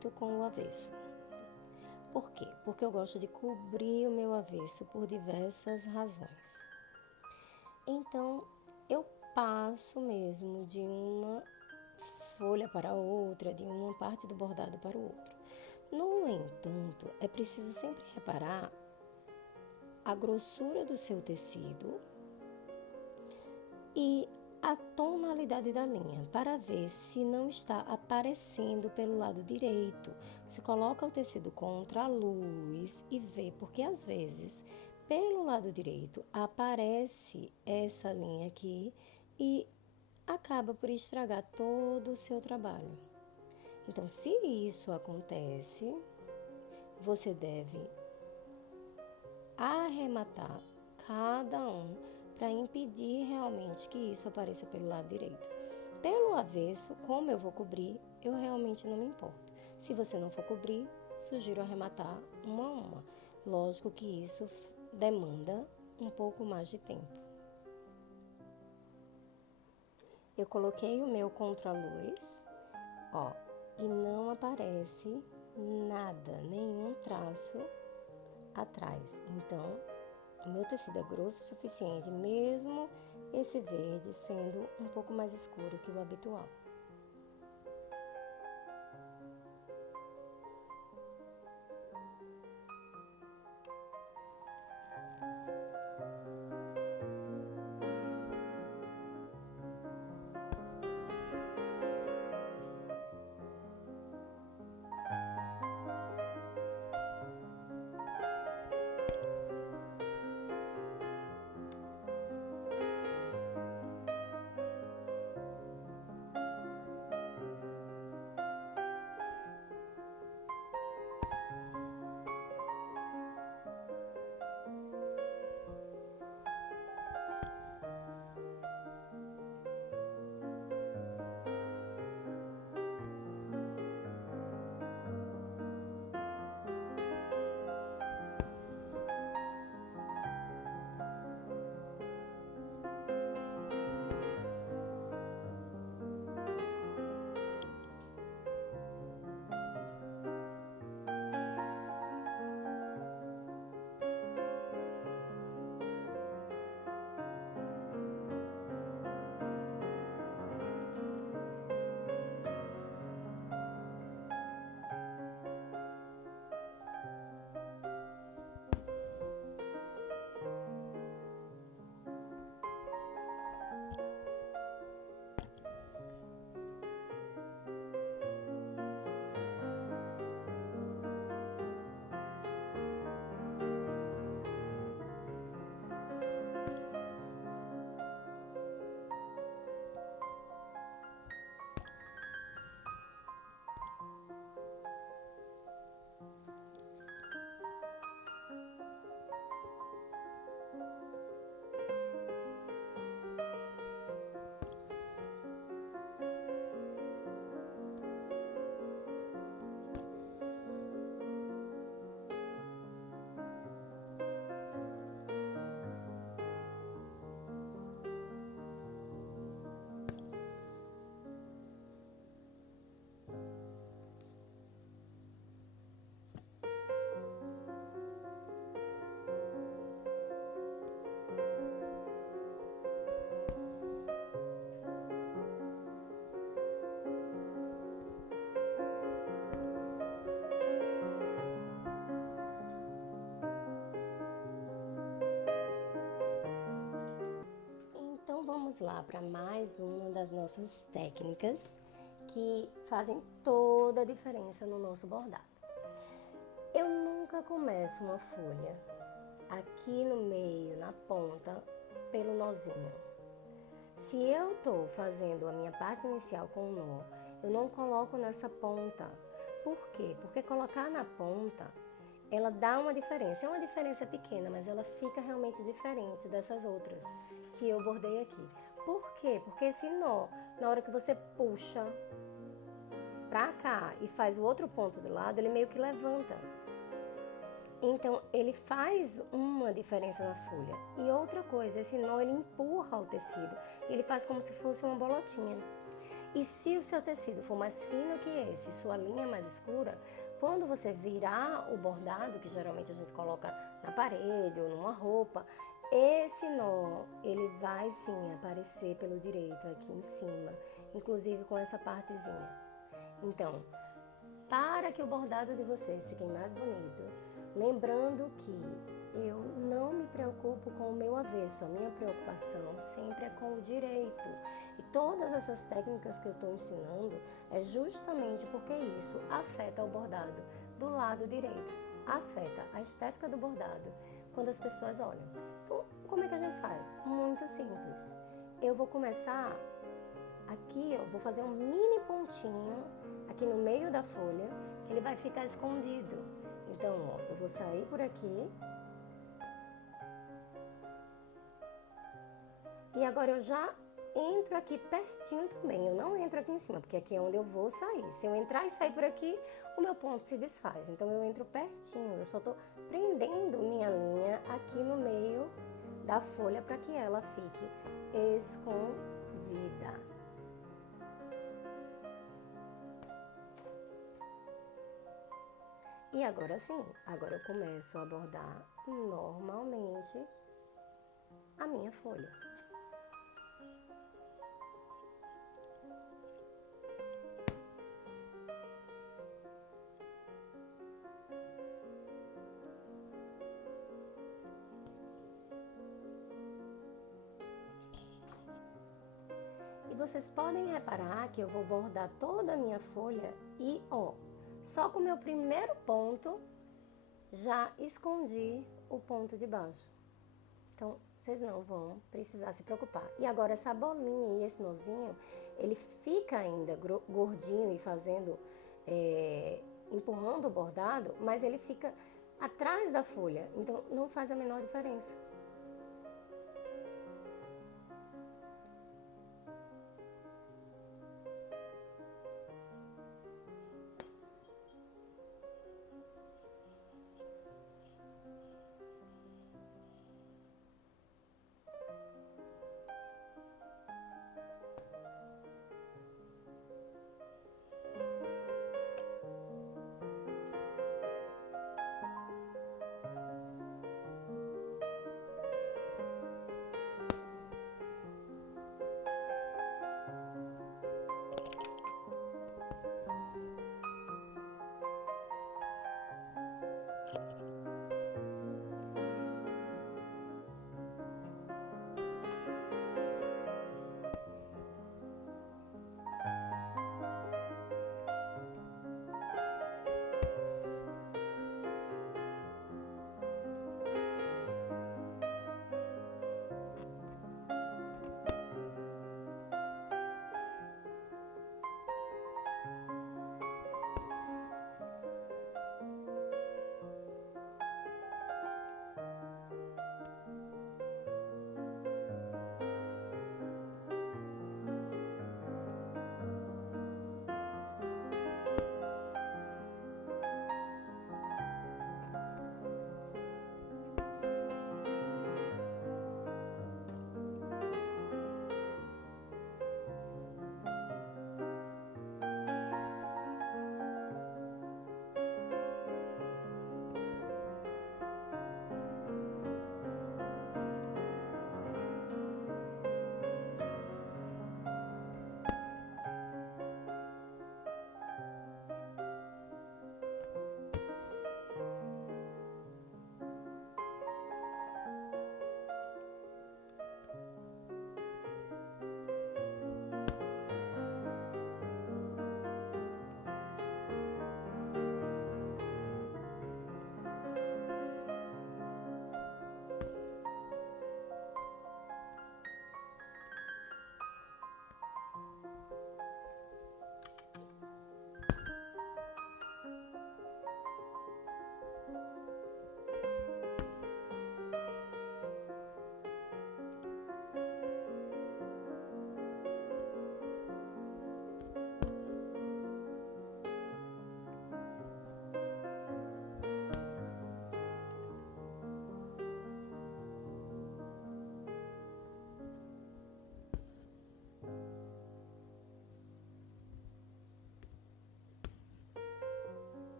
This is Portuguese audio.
direito com o avesso. Por quê? Porque eu gosto de cobrir o meu avesso por diversas razões. Então, eu passo mesmo de uma folha para outra, de uma parte do bordado para o outro. No entanto, é preciso sempre reparar a grossura do seu tecido e a tonalidade da linha, para ver se não está aparecendo pelo lado direito. Você coloca o tecido contra a luz e vê, porque às vezes, pelo lado direito, aparece essa linha aqui e acaba por estragar todo o seu trabalho. Então, se isso acontece, você deve arrematar cada um para impedir realmente que isso apareça pelo lado direito. Pelo avesso, como eu vou cobrir, eu realmente não me importo. Se você não for cobrir, sugiro arrematar uma a uma. Lógico que isso demanda um pouco mais de tempo. Eu coloquei o meu contra-luz, ó, e não aparece nada, nenhum traço atrás. Então, o meu tecido é grosso o suficiente, mesmo esse verde sendo um pouco mais escuro que o habitual. Vamos lá para mais uma das nossas técnicas que fazem toda a diferença no nosso bordado. Eu nunca começo uma folha aqui no meio, na ponta, pelo nozinho. Se eu estou fazendo a minha parte inicial com o nó, eu não coloco nessa ponta. Por quê? Porque colocar na ponta, ela dá uma diferença. É uma diferença pequena, mas ela fica realmente diferente dessas outras que eu bordei aqui. Por quê? Porque esse nó, na hora que você puxa pra cá e faz o outro ponto do lado, ele meio que levanta. Então, ele faz uma diferença na folha. E outra coisa, esse nó, ele empurra o tecido. Ele faz como se fosse uma bolotinha. E se o seu tecido for mais fino que esse, sua linha mais escura, quando você virar o bordado, que geralmente a gente coloca na parede ou numa roupa, esse nó, ele vai sim aparecer pelo direito aqui em cima, inclusive com essa partezinha. Então, para que o bordado de vocês fique mais bonito, lembrando que eu não me preocupo com o meu avesso, a minha preocupação sempre é com o direito. E todas essas técnicas que eu estou ensinando é justamente porque isso afeta o bordado do lado direito, afeta a estética do bordado quando as pessoas olham. Então, como é que a gente faz? Muito simples. Eu vou começar aqui, ó, vou fazer um mini pontinho aqui no meio da folha, que ele vai ficar escondido. Então, ó, eu vou sair por aqui. E agora eu já entro aqui pertinho também. Eu não entro aqui em cima, porque aqui é onde eu vou sair. Se eu entrar e sair por aqui, o meu ponto se desfaz. Então, eu entro pertinho. Eu só estou prendendo minha linha aqui no meio da folha para que ela fique escondida. E agora sim, agora eu começo a bordar normalmente a minha folha. E vocês podem reparar que eu vou bordar toda a minha folha e, ó, só com o meu primeiro ponto, já escondi o ponto de baixo. Então, vocês não vão precisar se preocupar. E agora, essa bolinha e esse nozinho, ele fica ainda gordinho e fazendo, empurrando o bordado, mas ele fica atrás da folha. Então, não faz a menor diferença.